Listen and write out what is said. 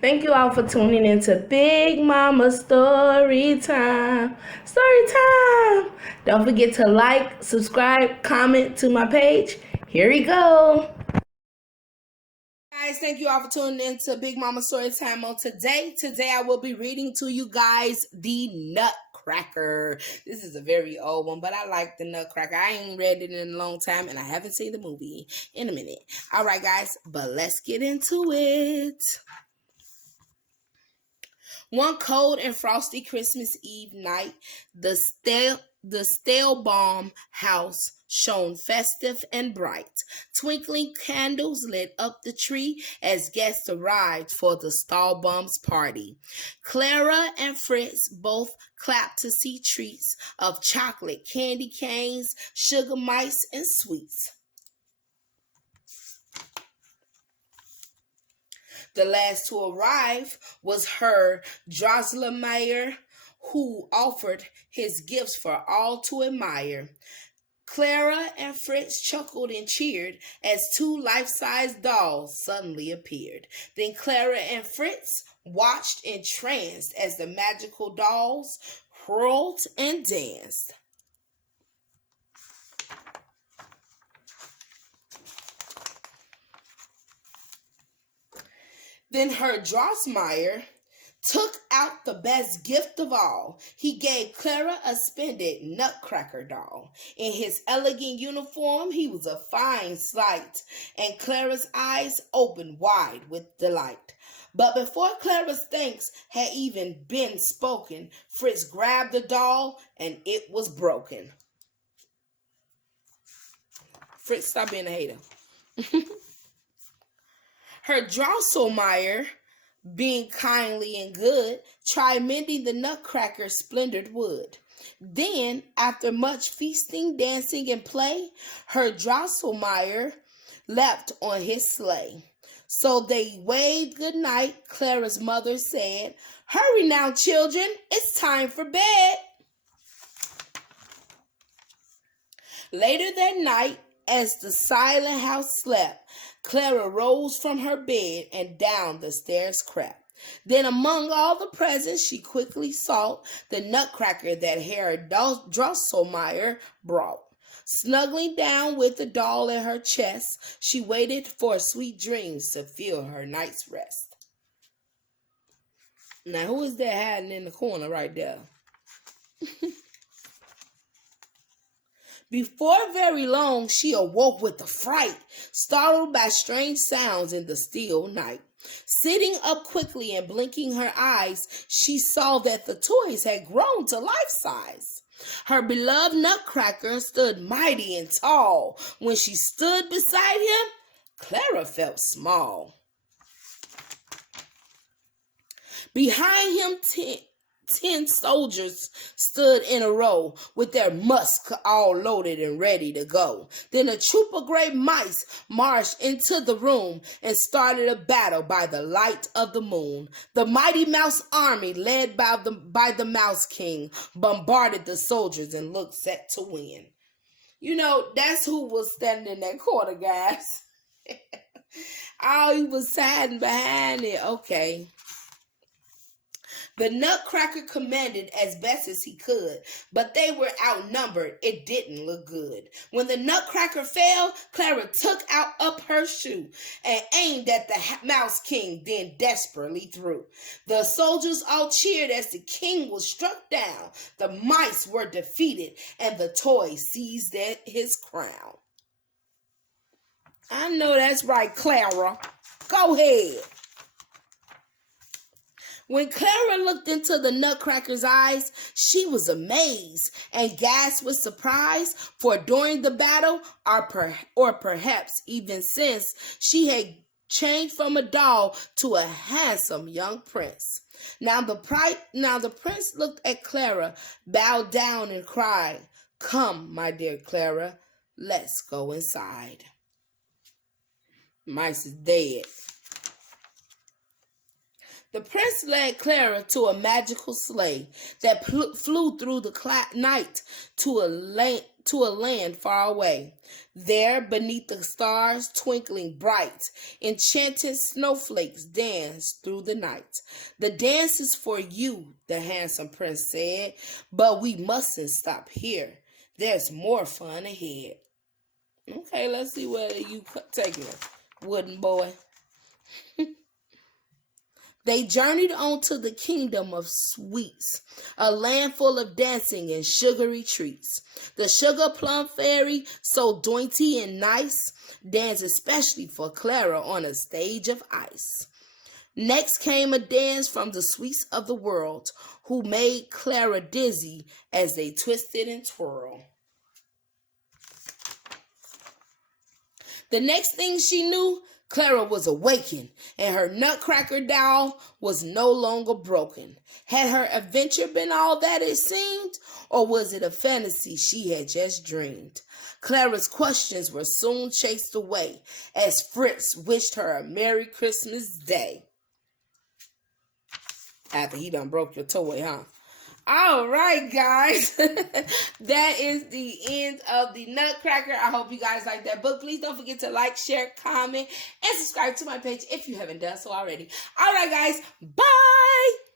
Thank you all for tuning into Big Mama Story Time. Story Time! Don't forget to like, subscribe, comment to my page. Here we go. Guys, thank you all for tuning in to Big Mama Story Time on today. Today I will be reading to you guys the Nutcracker. This is a very old one, but I like the Nutcracker. I ain't read it in a long time, and I haven't seen the movie in a minute. All right, guys, but let's get into it. One cold and frosty Christmas Eve night, the Stalebaum house shone festive and bright. Twinkling candles lit up the tree as guests arrived for the Stalebaum's party. Clara and Fritz both clapped to see treats of chocolate, candy canes, sugar mice, and sweets. The last to arrive was Herr Drosselmeyer, who offered his gifts for all to admire. Clara and Fritz chuckled and cheered as two life-size dolls suddenly appeared. Then Clara and Fritz watched entranced as the magical dolls whirled and danced. Then Herr Drosselmeyer took out the best gift of all. He gave Clara a splendid Nutcracker doll. In his elegant uniform, he was a fine sight, and Clara's eyes opened wide with delight. But before Clara's thanks had even been spoken, Fritz grabbed the doll, and it was broken. Fritz, stop being a hater. Herr Drosselmeyer, being kindly and good, tried mending the Nutcracker's splendored wood. Then, after much feasting, dancing, and play, Herr Drosselmeyer leapt on his sleigh. So they waved good night. Clara's mother said, "Hurry now, children, it's time for bed." Later that night, as the silent house slept, Clara rose from her bed and down the stairs crept. Then among all the presents she quickly sought the Nutcracker that Herr Drosselmeyer brought. Snuggling down with the doll at her chest, she waited for sweet dreams to fill her night's rest. Now, who is that hiding in the corner right there? Before very long, she awoke with a fright, startled by strange sounds in the still night. Sitting up quickly and blinking her eyes, she saw that the toys had grown to life size. Her beloved Nutcracker stood mighty and tall. When she stood beside him, Clara felt small. Behind him, 10 soldiers stood in a row with their musks all loaded and ready to go. Then a troop of great mice marched into the room and started a battle by the light of the moon. The mighty mouse army, led by the Mouse King, bombarded the soldiers and looked set to win. You know, that's who was standing in that corner, guys. Oh, he was hiding behind it. Okay. The Nutcracker commanded as best as he could, but they were outnumbered. It didn't look good. When the Nutcracker fell, Clara took up her shoe and aimed at the Mouse King, then desperately threw. The soldiers all cheered as the king was struck down. The mice were defeated, and the toys seized his crown. I know that's right, Clara. Go ahead. When Clara looked into the Nutcracker's eyes, she was amazed and gasped with surprise, for during the battle, or perhaps even since, she had changed from a doll to a handsome young prince. Now the prince looked at Clara, bowed down, and cried, "Come, my dear Clara, let's go inside." Mice is dead. The prince led Clara to a magical sleigh that flew through the night to to a land far away. There, beneath the stars twinkling bright, enchanted snowflakes dance through the night. The dance is for you, the handsome prince said, but we mustn't stop here. There's more fun ahead. Okay, let's see where you taking us, wooden boy. They journeyed on to the kingdom of sweets, a land full of dancing and sugary treats. The sugar plum fairy, so dainty and nice, danced especially for Clara on a stage of ice. Next came a dance from the sweets of the world, who made Clara dizzy as they twisted and twirled. The next thing she knew, Clara was awakened, and her Nutcracker doll was no longer broken. Had her adventure been all that it seemed, or was it a fantasy she had just dreamed? Clara's questions were soon chased away as Fritz wished her a Merry Christmas Day. After he done broke your toy, huh? All right, guys. That is the end of the Nutcracker. I hope you guys like that book. Please don't forget to like, share, comment, and subscribe to my page if you haven't done so already. All right, guys. Bye.